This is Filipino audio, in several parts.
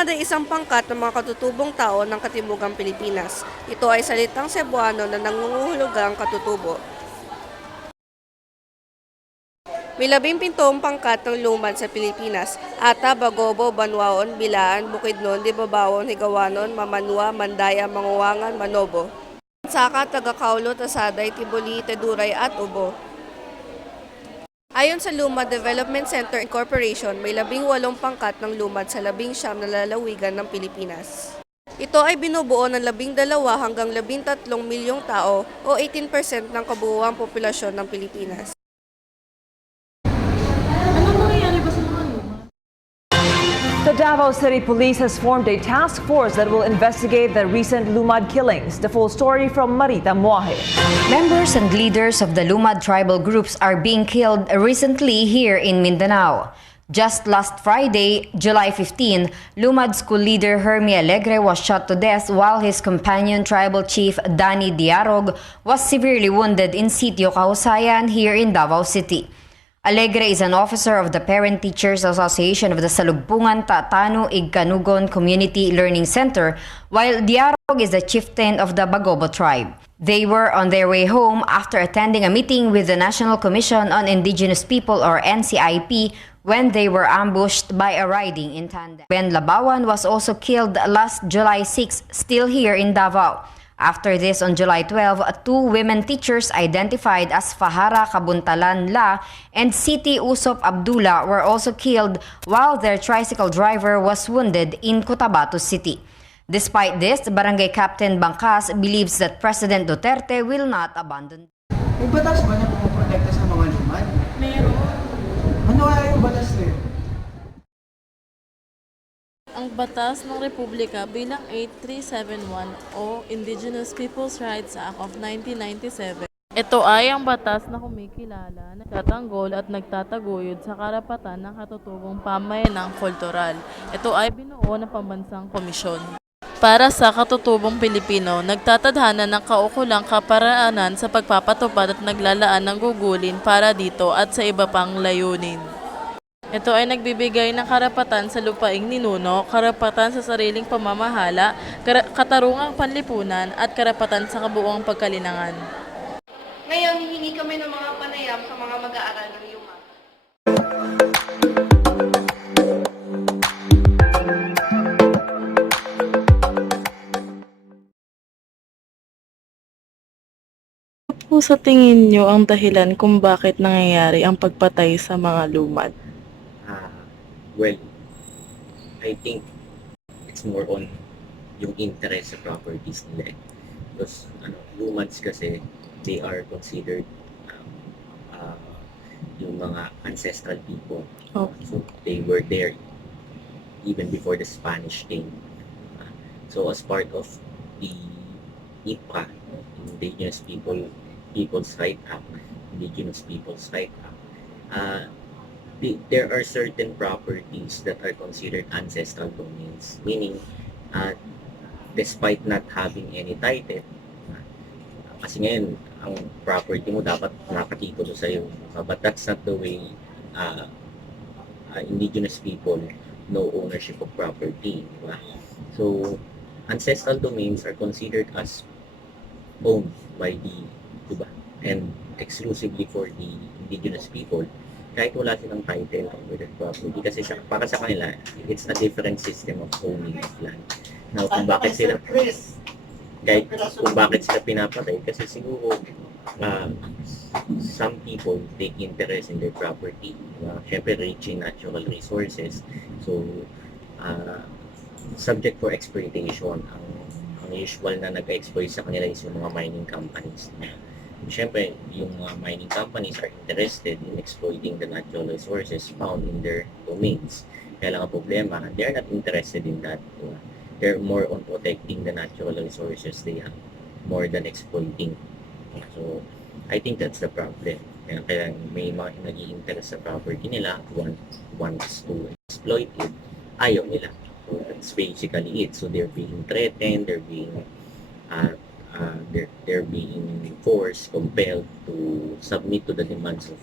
Lumad ay isang pangkat ng mga katutubong tao ng Katimugang Pilipinas. Ito ay salitang Cebuano na nangunguhulugang katutubo. May 17 pangkat ng lumad sa Pilipinas: Ata, Bagobo, Banwaon, Bilaan, Bukidnon, Dibabawon, Higawanon, Mamanwa, Mandaya, Manguwangan, Manobo, Saka, Tagakaulo, Tasaday, Tiboli, Teduray at Ubo. Ayon sa Lumad Development Center Incorporation, may 18 pangkat ng lumad sa 19 na lalawigan ng Pilipinas. Ito ay binubuo ng 12 hanggang 13 milyong tao o 18% ng kabuuang populasyon ng Pilipinas. The Davao City Police has formed a task force that will investigate the recent Lumad Killings. The full story from Marita Muahe. Members and leaders of the Lumad tribal groups are being killed recently here in Mindanao. Just last Friday, July 15, Lumad school leader Hermie Alegre was shot to death while his companion tribal chief Danny Diarog was severely wounded in Sitio Kahusayan here in Davao City. Alegre is an officer of the Parent Teachers Association of the Salugpungan Tatano Igkanugon Community Learning Center, while Diarog is the chieftain of the Bagobo tribe. They were on their way home after attending a meeting with the National Commission on Indigenous People or NCIP when they were ambushed by a riding in tandem. Ben Labawan was also killed last July 6, still here in Davao. After this, on July 12, two women teachers identified as Fahara Kabuntalan La and Siti Usop Abdullah were also killed while their tricycle driver was wounded in Cotabato City. Despite this, Barangay Captain Bangkas believes that President Duterte will not abandon. May batas ba na pumoprotekta sa mga lumad? Meron. Ano kaya yung batas na yun? Ang batas ng Republika bilang 8371 o Indigenous Peoples' Rights Act of 1997. Ito ay ang batas na kumikilala, nagtatanggol at nagtataguyod sa karapatan ng katutubong pamayanang kultural. Ito ay binuo ng pambansang komisyon para sa katutubong Pilipino, nagtatadhana ng kaukulang kaparaanan sa pagpapatupad at naglalaan ng gugulin para dito at sa iba pang layunin. Ito ay nagbibigay ng karapatan sa lupaing ninuno, karapatan sa sariling pamamahala, katarungang panlipunan at karapatan sa kabuuang pagkalinangan. Ngayon, hihingi kami ng mga panayam sa mga mag-aaral ng Yuma. Ano po sa tingin nyo ang dahilan kung bakit nangyayari ang pagpatay sa mga lumad? Well, I think it's more on yung interest sa properties nila. Because lumads kasi, they are considered yung mga ancestral people. So they were there even before the Spanish came. So as part of the IPA, People's Right Act, Indigenous People's Right Act, there are certain properties that are considered ancestral domains, meaning despite not having any title, kasi ngayon ang property mo dapat nakatitulo sa'yo, but that's not the way indigenous people know ownership of property, diba? So ancestral domains are considered as owned by the, diba, and exclusively for the indigenous people kahit wala silang title over their property, kasi para sa kanila it's a different system of owning of land. Now kung bakit sila pinapatay, kasi siguro some people take interest in their property, syempre rich in natural resources, so subject for exploitation. Ang usual na nag-exploit sa kanila is yung mga mining companies. Siyempre, yung mining companies are interested in exploiting the natural resources found in their domains. Kaya lang ang problema, they're not interested in that. They're more on protecting the natural resources they have more than exploiting. So, I think that's the problem. Kaya may mga nag-i-interest sa property nila, wants to exploit it, ayaw nila. So, that's basically it. So, they're being threatened, they're being forced, compelled to submit to the demands of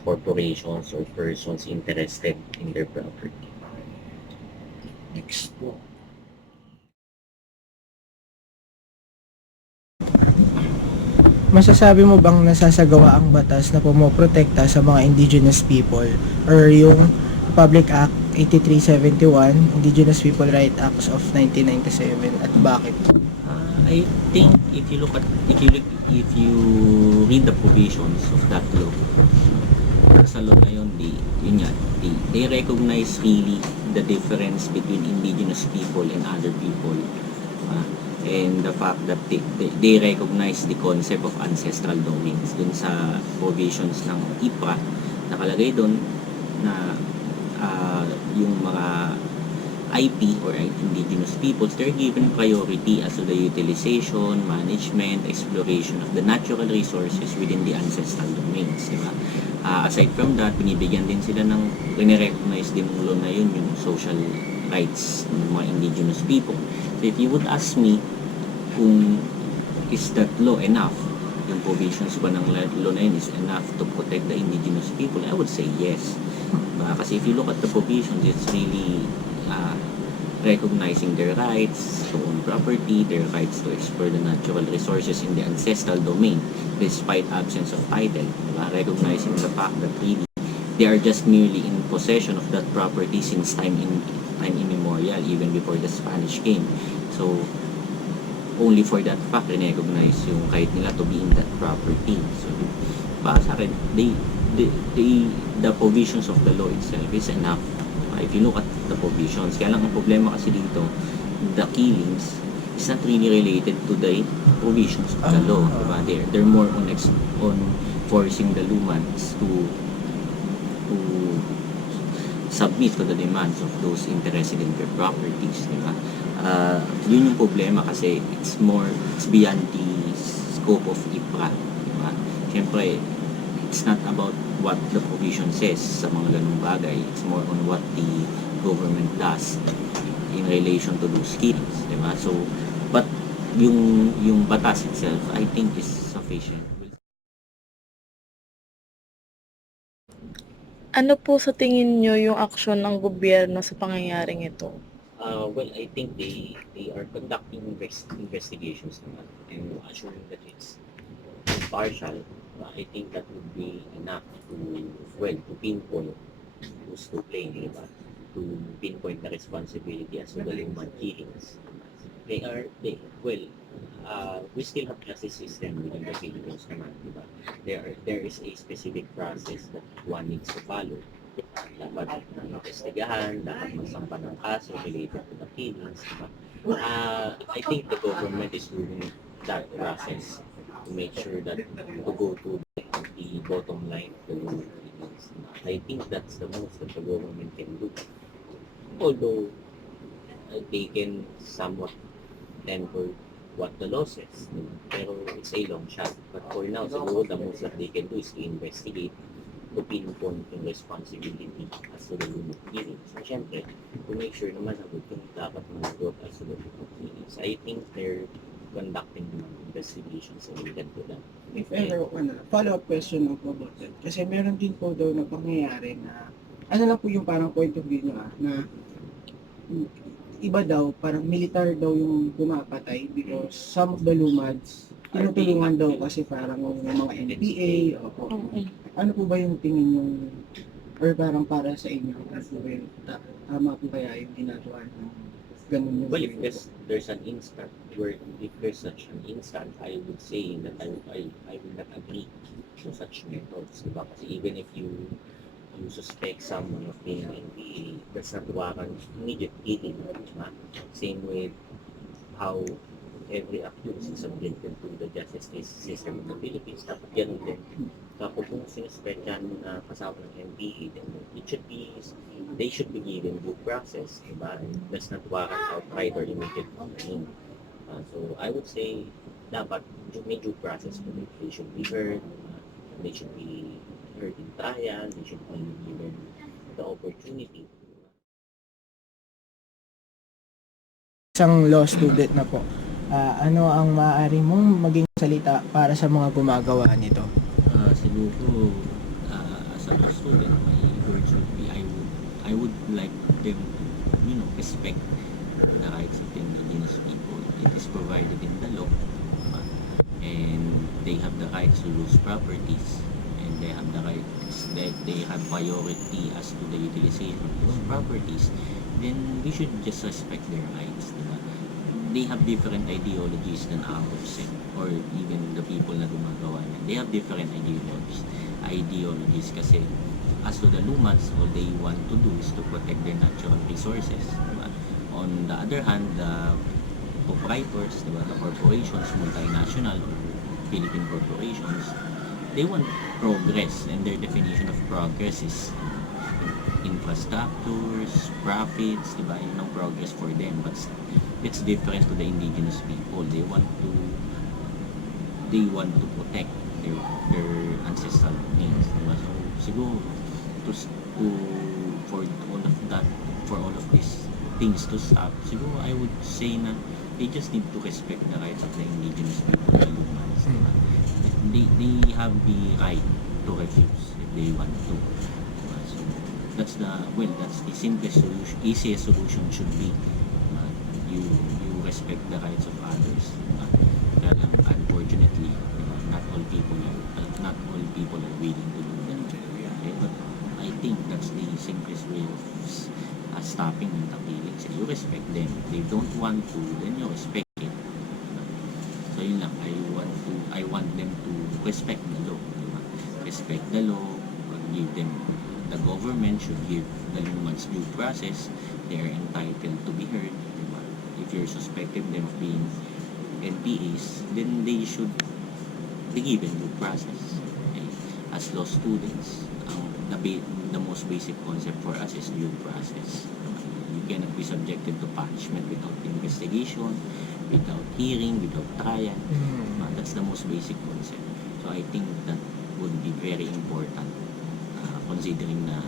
corporations or persons interested in their property. Next po. Masasabi mo bang nasasagawa ang batas na pumoprotekta sa mga indigenous people or yung Public Act 8371, Indigenous People Right Acts of 1997 at bakit? I think if you read the provisions of that law, sa law na yun, they recognize really the difference between indigenous people and other people. And the fact that they recognize the concept of ancestral domains dun sa provisions ng IPRA, nakalagay dun na yung mga IP or indigenous peoples, they're given priority as to the utilization, management, exploration of the natural resources within the ancestral domains, di ba? Aside from that, binibigyan din sila ng, recognize din ng law na yun, yung social rights ng mga indigenous people. So if you would ask me kung is that law enough, yung provisions ba ng law na yun is enough to protect the indigenous people, I would say yes. Kasi if you look at the provisions, it's really recognizing their rights to own property, their rights to explore the natural resources in the ancestral domain despite absence of title, diba? Recognizing the fact that really they are just merely in possession of that property since time immemorial, even before the Spanish came. So only for that fact recognize yung kahit nila to be in that property. So para sa akin, the provisions of the law itself is enough. If you look at the provisions, kaya lang ang problema kasi dito, the killings is not really related to the provisions of the law. Diba? They're more on forcing the Lumads to submit to the demands of those interested in their properties. Diba? Yun yung problema kasi it's beyond the scope of IPRA. Diba? Siyempre, it's not about what the provision says sa mga ganung bagay. It's more on what the government does in relation to those killings, diba? So, but yung batas itself, I think is sufficient. Ano po sa tingin nyo yung aksyon ng gobyerno sa pangyayaring ito? Well, I think they are conducting investigations naman and assuring that it's impartial. I think that would be enough to pinpoint who's to blame, diba? To pinpoint the responsibility as to the Lumad Killings. We still have justice system within the Philippines naman, diba? There is a specific process that one needs to follow. Dapat investigahan, dapat magsampa ng kaso related to the killings, diba? I think the government is doing that process to make sure that to go to the bottom line of the Lumad Killings. I think that's the most that the government can do. Although they can somewhat temper what the law says, pero it's a long shot. But for now, siguro the most that they can do is to investigate, to pinpoint yung responsibility as to the Lumad Killings. So, syempre, to make sure naman na yung dapat managot as to the Lumad Killings. I think they're conducting investigations related to that. If ever, follow-up question po about that. Kasi meron din po daw na pangyayari na, ano lang po yung parang point of view nyo na iba daw, parang militar daw yung pumapatay because some of the Lumads, tinutulungan daw kasi parang yung mga NPA, opo. Ano po ba yung tingin yung, or parang para sa inyo, ano po ba yung tama po kaya yung ginagawa ng ganun yung Well, if there's an instant if there's such an instant, I would say that I would not agree to such methods, diba? Kasi even if you suspect someone of being NPA, that's not warrant immediate killing, diba? Same with how every accused is subjected to the justice system of the Philippines. Dapat ganun din. Kapag kung sinuspectyan mo na kasama ng NPA, then they should be given due process, diba? And that's not warrant outright or immediate killing. So I would say dapat may due process for them. They should be heard, they should be heard in trial, they should be given the opportunity. Isang law student na po, ano ang maaari mong maging salita para sa mga gumagawa nito? Siguro, as a student, my words would be, I would like them respect the rights of the indigenous people. It is provided in the law, diba? And they have the rights to lose properties, and they have the rights that they have priority as to the utilization of those properties. Then we should just respect their rights, diba? They have different ideologies than ours, or even the people na gumagawa niyan. They have different ideologies kasi as to the Lumads, all they want to do is to protect their natural resources, diba? On the other hand, the proprietors, diba, the corporations, multinational or Philippine corporations, they want progress, and their definition of progress is infrastructures, profits, diba? Yun ang progress for them. But it's different to the indigenous people. They want to protect their ancestral names, diba? So siguro to for all of that, for all of these things to stop, siguro I would say na they just need to respect the rights of the indigenous people, the Lumans, diba? They have the right to refuse if they want to. So that's the simplest solution, easiest solution should be you respect the rights of others. Kaya lang, unfortunately, not all people are willing to do that. Okay? But I think that's the simplest way of stopping the killings. You respect them. If they don't want to, then you respect it. So yun lang, I want them to respect the law. Diba? Respect the law, give them, the government should give the Lumads due process. They are entitled to be heard. Diba? If you're suspecting them of being NPAs, then they should be given due process. Okay? As law students, the most basic concept for us is due process. You cannot be subjected to punishment without investigation, without hearing, without trial. That's the most basic concept. So I think that would be very important, considering na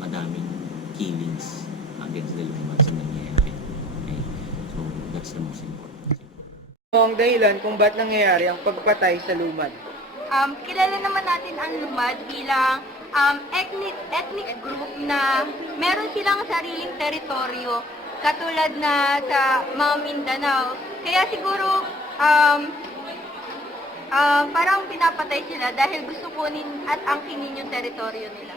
madaming killings against the Lumads na nangyayari. Okay? So that's the most important. Ang dahilan kung ba't nangyayari ang pagpatay sa Lumad? Kilala naman natin ang Lumad bilang ethnic group na meron silang sariling teritoryo katulad na sa mga Mindanao. Kaya siguro parang pinapatay sila dahil gusto kunin at angkinin yung teritoryo nila.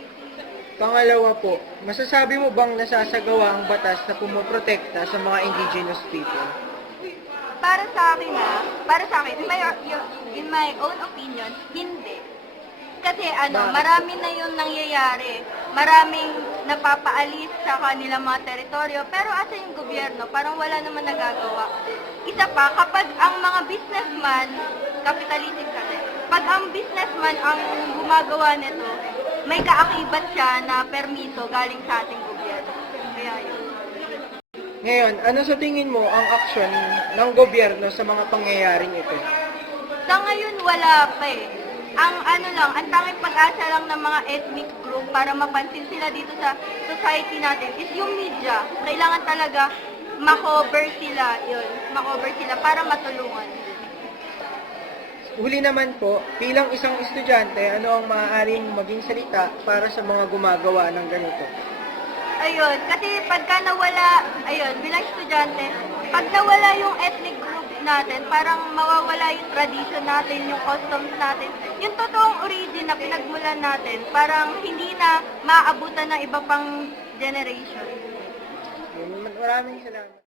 Pangalawa po, masasabi mo bang nasasagawa ang batas na pumoprotekta sa mga indigenous people? Para sa akin, in my own opinion, hindi. Kasi marami na yung nangyayari. Maraming napapaalis sa kanilang mga teritoryo, pero asa yung gobyerno, parang wala naman nagagawa. Isa pa, kapag ang mga businessman, capitalistic kasi, pag ang businessman ang gumagawa nito, may kaakibat siya na permiso galing sa ating gobyerno. Kaya yun. Ngayon, ano sa tingin mo ang aksyon ng gobyerno sa mga pangyayaring ito? Sa ngayon, wala pa eh. Ang tanging pag-asa lang ng mga ethnic group para mapansin sila dito sa society natin is yung media. Kailangan talaga makover sila para matulungan. Huli naman po, bilang isang estudyante, ano ang maaaring maging salita para sa mga gumagawa ng ganito? Ayun, kasi bilang estudyante, pag nawala yung ethnic group natin, parang mawawala yung tradition natin, yung customs natin, yung totoong origin na pinagmulan natin, parang hindi na maabutan ng iba pang generation. Maraming salamat.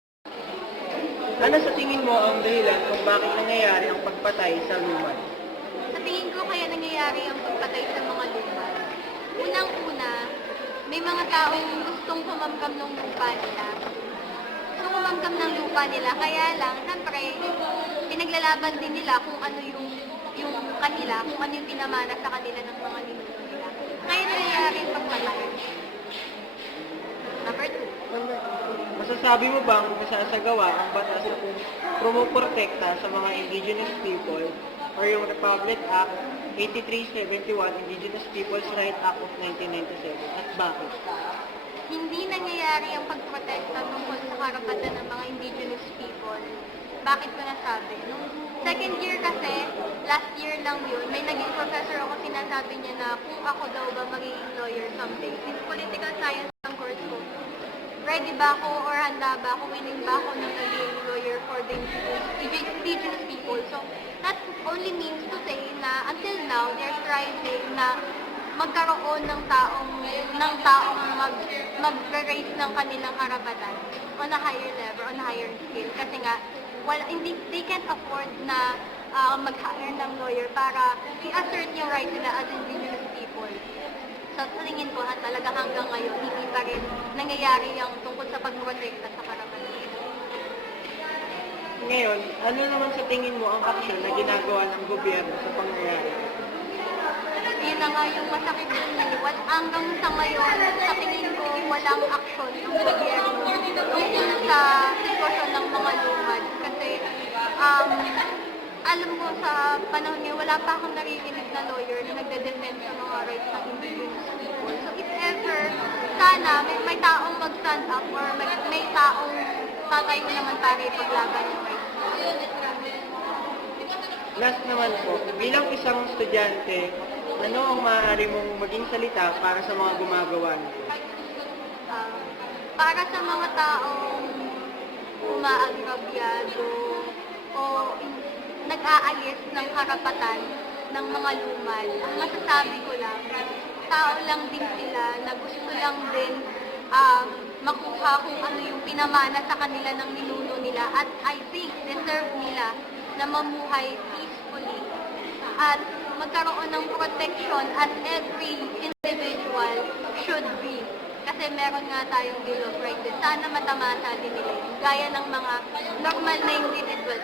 Ano sa tingin mo ang dahilan kung bakit nangyayari ang pagpatay sa Lumad? Sa tingin ko kaya nangyayari ang pagpatay sa mga lupa. Unang-una, may mga taong gustong kumamkam ng lupa nila. Kaya lang, siyempre, pinaglalaban din nila kung ano yung kanila, kung ano yung pinamana sa kanila ng mga ninuno nila. Kaya nangyayari ang pagpatay. Number 2. Masasabi mo bang nasasagawa ang batas na pumuprotekta sa mga indigenous people or yung Republic Act 8371, Indigenous Peoples' Rights Act of 1997, at bakit? Hindi nangyayari ang pagprotekta tungkol sa karapatan ng mga indigenous people. Bakit ko nasabi? Nung second year kasi, last year lang yun, may naging professor ako, sinasabi niya na kung ako daw ba magiging lawyer someday. Since political science ang course ko, ready ba ako or handa ba ako, willing ba ako na maging lawyer for the indigenous people. So, that only means to say na until now, they're striving na magkaroon ng taong mag-raise ng kanilang karapatan on a higher level, on a higher scale. Kasi nga, they can't afford na mag-hire ng lawyer para i-assert yung right nila as indigenous people. So, sa tingin ko, talaga hanggang ngayon, hindi pa rin nangyayari yung tungkol sa pagprotekta sa karapatan nila. Ngayon, ano naman sa tingin mo ang aksyon na ginagawa ng gobyerno sa pangyayari? Yun na nga yung masakit dun hanggang sa ngayon, sa tingin ko, walang aksyon ng gobyerno tungkol sa sitwasyon ng mga lumad. Kasi, alam ko sa panahon ngayon, wala pa akong naririnig na lawyer na nagde-defend sa mga rights ng indigenous people. So if ever, sana may taong mag-stand up or may taong tatayo naman para ipaglaban yung rights. Last naman po, bilang isang estudyante, ano ang maaari mong maging salita para sa mga gumagawa nito? Para sa mga taong umaagrabyado o nag-aalis ng karapatan ng mga lumad, ang masasabi ko lang, tao lang din sila na gusto lang din makuha kung ano yung pinamana sa kanila ng ninuno nila at I think deserve nila na mamuhay peacefully at magkaroon ng protection as every individual should be. Kasi meron nga tayong Bill of Rights. Sana matamasa din nila yun. Gaya ng mga normal na individual.